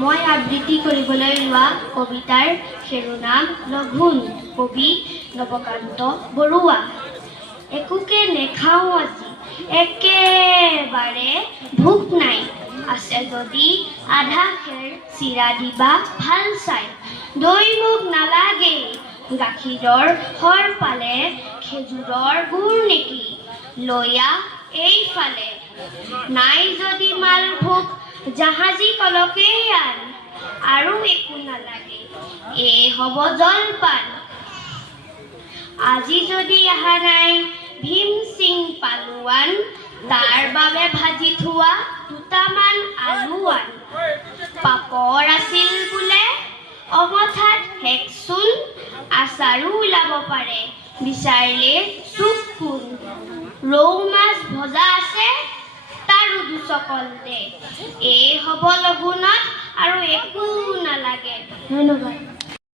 মই আবৃত্তি কৰিবলৈ লোৱা কবিতাৰ শিৰোনাম লঘোণ, কবি নৱকান্ত বৰুৱা। একোকে নেখাওঁ আজি, একেবাৰে ভোক নাই, আছে যদি আধা খেৰ চিৰা দিবা ভাল চাই। দৈ মোক নালাগেই, গাখীৰৰ সৰ পালে খেজুৰৰ গুৰ নেকি লৈ আহ এইফালে। নাই যদি মালভোগ জাহাজী কলকেই আন, আৰু একো নালাগে, এই হ'ব জলপান। আজি যদি অহা নাই ভীম সিং পালোৱান, তাৰ বাবে ভাজি থোৱা দুটামান আলু আন। পাপৰ আছিল বোলে অমঠাত হেকচোন, আচাৰো ওলাব পাৰে বিচাৰিলে চুক কোন। ৰৌ মাছ ভজা আছে তাৰো দুচকল দে, এই হ'ব লঘোণত আৰু একো নালাগে। ধন্যবাদ।